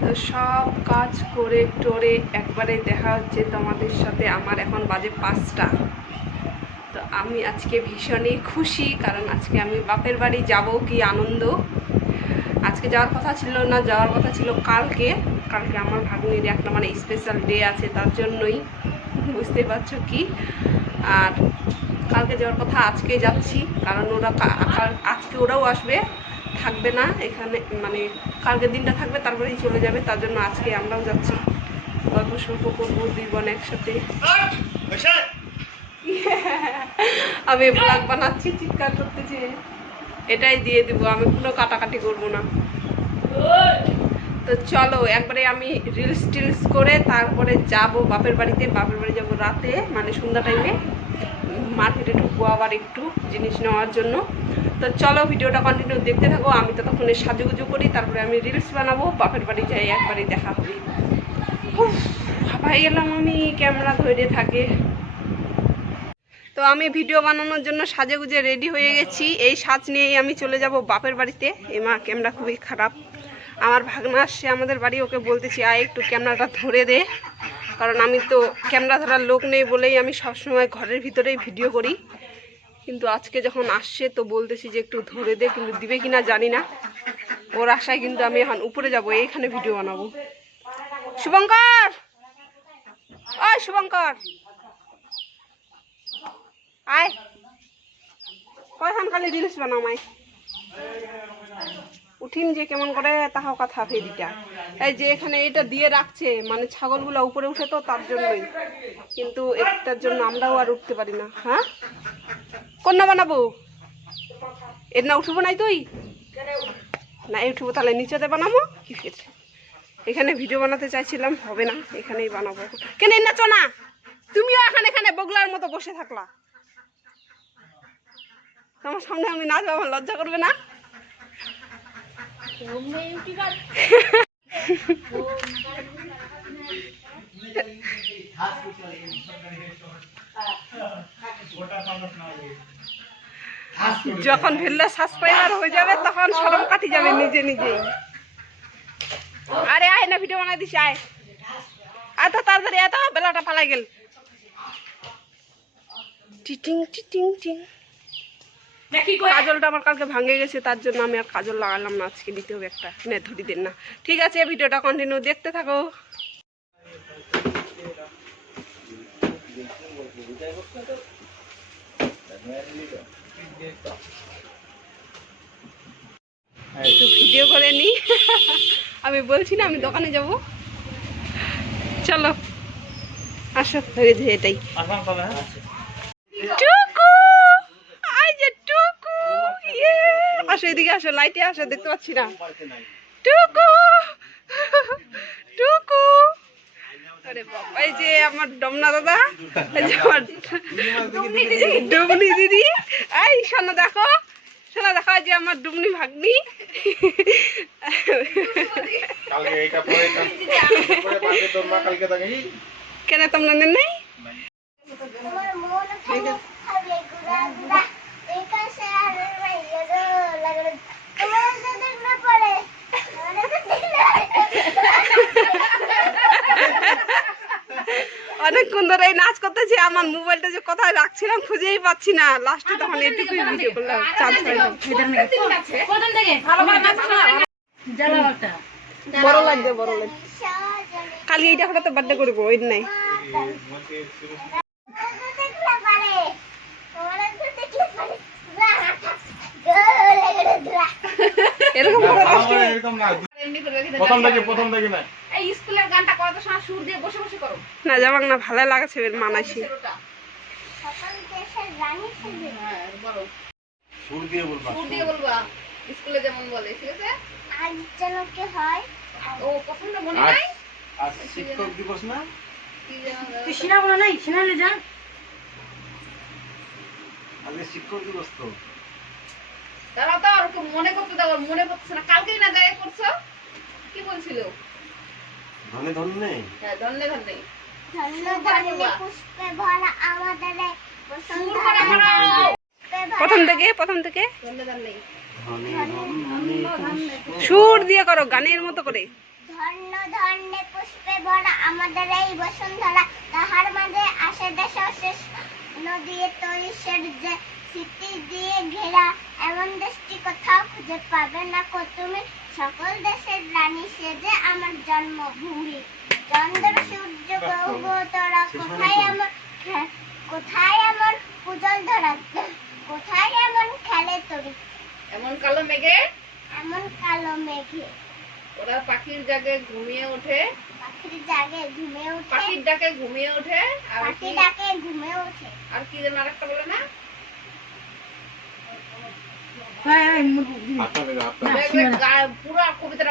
তো সব কাজ করে টোরে একবারে দেখা হচ্ছে তোমাদের সাথে। আমার এখন বাজে পাঁচটা। তো আমি আজকে ভীষণই খুশি, কারণ আজকে আমি বাপের বাড়ি যাব, কি আনন্দ। আজকে যাওয়ার কথা ছিল না, যাওয়ার কথা ছিল কালকে। কালকে আমার ভাগ্নির একটা মানে স্পেশাল ডে আছে, তার জন্যই। বুঝতে পারছ কি? আর কালকে যাওয়ার কথা আজকে যাচ্ছি, কারণ ওরা আজকে ওরাও আসবে। থাকবে না, এখানে মানে কালকের দিনটা থাকবে, তারপরেই চলে যাবে, তার জন্য আজকে আমরাও যাচ্ছি। গল্প সল্প করব দুই বোন একসাথে। আমি ব্লগ বানাচ্ছি, চিৎকার করতেছি। এটাই দিয়ে দিব, আমি কোনো কাটাকাটি করব না। তো চলো, একবারে আমি রিলস টিলস করে তারপরে যাব বাপের বাড়িতে, বাপের বাড়ি রাতে মানে সন্ধ্যা টাইমে মার্কেটে ঢুকবো আবার একটু জিনিস নেওয়ার জন্য। তো চলো ভিডিওটা কন্টিনিউ দেখতে থাকো, আমি ততক্ষণে সাজুগুজু করি, তারপরে আমি রিলস বানাবো, বাপের বাড়ি যাই, একবারই দেখা হবে। ভাই গেলাম আমি ক্যামেরা ধরে থাকে। তো আমি ভিডিও বানানোর জন্য সাজেগুজে রেডি হয়ে গেছি। এই সাজ নিয়েই আমি চলে যাব বাপের বাড়িতে। এমা ক্যামেরা খুবই খারাপ। আমার ভাগনা আসছে আমাদের বাড়ি, ওকে বলতেছি, আয়, একটু ক্যামেরাটা ধরে দে। কারণ আমি তো ক্যামেরা ধরার লোক নেই বলেই আমি সবসময় ঘরের ভিতরেই ভিডিও করি। কিন্তু আজকে যখন আসছে তো বলতেছি যে একটু ধরে দে, কিন্তু দিবে কিনা জানি না। ওর আশায় কিন্তু আমি এখন উপরে যাব, এইখানে ভিডিও বানাবো। শুভঙ্কর! ওই শুভঙ্কর! আয়। কয়খান খালি রিলস বানাও মাই। উঠিম যে কেমন করে, তাহাও কথা ফেরিটা এই যে এখানে এটা দিয়ে রাখছে মানে ছাগলগুলো উপরে উঠে তো তার জন্যই। কিন্তু একটার জন্য আমরাও আর উঠতে পারি না হ্যাঁ? কন্যা বানাবো? এর না উঠবো নাই তুই? না উঠবো, তাহলে নিচেতে বানাবো? কি হয়েছে এখানে ভিডিও বানাতে চাইছিলাম, হবে না, এখানেই বানাবো। কেন নাচ না? তুমিও এখানে এখানে বগলার মতো বসে থাকলা। তোমার সামনে আমি নাচবো, আমার লজ্জা করবে না? যখন ভেল্লা সাবস্ক্রাইবার হয়ে যাবে, তখন সরম কাটি যাবে নিজে নিজেই। আরে আয় না ভিডিও বানাই দিছি, আয়। আর এত তাড়াতাড়ি এত বেলাটা পালাই গেল। টিটিং টিটিং, টিং। কাজলটা আমার কালকে ভাঙে গেছে তার জন্য আমি আর কাজল লাগালাম না আজকে দিতে হবে একটা নে ধরি দেন না। ঠিক আছে ভিডিওটা কন্টিনিউ দেখতে থাকো। একটু ভিডিও করে নি। আমি বলছি না আমি দোকানে যাব। চলো আসো এটাই টুকু আই যে টুকু ইয়ে আসো এদিকে আসো লাইটে আসো দেখতে পাচ্ছি না। টুকু! টুকু! আরে এই যে আমার ডমনা দাদা এই যে আমার ডুমনি দিদি এই শোনো দেখো শোনো দেখো এই যে আমার ডুমনি ভাগ্নি। কেন তোমরা নেন নাই তোমার মন খালি খাবে গুড়া গুড়া এই কাছে আর মাইয়া লাগল তোমার তো দেখলে পড়ে মানে তো দেখলে অনেকক্ষণ ধরে এই নাচ করতেছি আমার মোবাইলটা যে কোথায় রাখছিলাম খুঁজেই পাচ্ছি না। লাস্টে তখন ভিডিও করলাম। পাইলাম বড় লাগবে বড় লাগবে। কালি এইটা হঠাৎ বার্থডে করব ওই নাই দেখলে পারে তোমার তো দেখলে পারে লাগল গুড়া এরকম করে না। প্রথম থেকে প্রথম থেকে না এই স্কুলের গানটা কত সময় সুর দিয়ে বসে বসে করো? না যাবাক না ভালো লাগাছে এর মানাইছি। ওটা সকল দেশের রানী সাজে হ্যাঁ বলো। সুর দিয়ে বলবা সুর দিয়ে বলবা স্কুলে যেমন বলে ঠিক আছে? আজ যেন কি হয়। ও প্রথমটা মনে নাই? আজ শিক্ষক দিবস না? তুই সিনা বলা নাই? সিনালে যা। শিক্ষক দিবস তো। দাঁড়াও তো আর মনে করতে দাও মনে পড়ছে না। কালকেই না যায় করছ? কি বলছিল? ধনে ধনে হ্যাঁ ধন্যে ধন্যে ধন্য ধন্য পুষ্পে ভরা আমাদের সুর করে করো পুষ্পে ভরা প্রথম থেকে প্রথম থেকে? ধন্য ধান নেই। সুর দিয়ে করো গানের মতো করে। ধন্য ধন্যে পুষ্পে ভরা আমাদের এই বসুন্ধরা। তাহার মাঝে আসে দেশ শেষ নদী তৈশের যে স্মৃতি দিয়ে ঘেরা এমন দেশটি কোথাও খুঁজে পাবে না। কো তুমি সকল দেশের রানী সে যে আমার জন্মভূমি। চন্দ্র সূর্য তোরা কোথায় আমার কোথায় আমার উজ্জ্বল ধরা কোথায় এমন খেলে তরি? এমন কালো মেঘে? এমন কালো মেঘে। ওরা পাখির জাগে ঘুমিয়ে ওঠে। পাখির জাগে ঘুমিয়ে ওঠে। পাখির ডাকে ঘুমিয়ে ওঠে। আর পাখি কি ডাকে ঘুমিয়ে ওঠে। আর কি যেন আরেকটা বলে না? হ্যাঁ হ্যাঁ পুরো কবিতাটা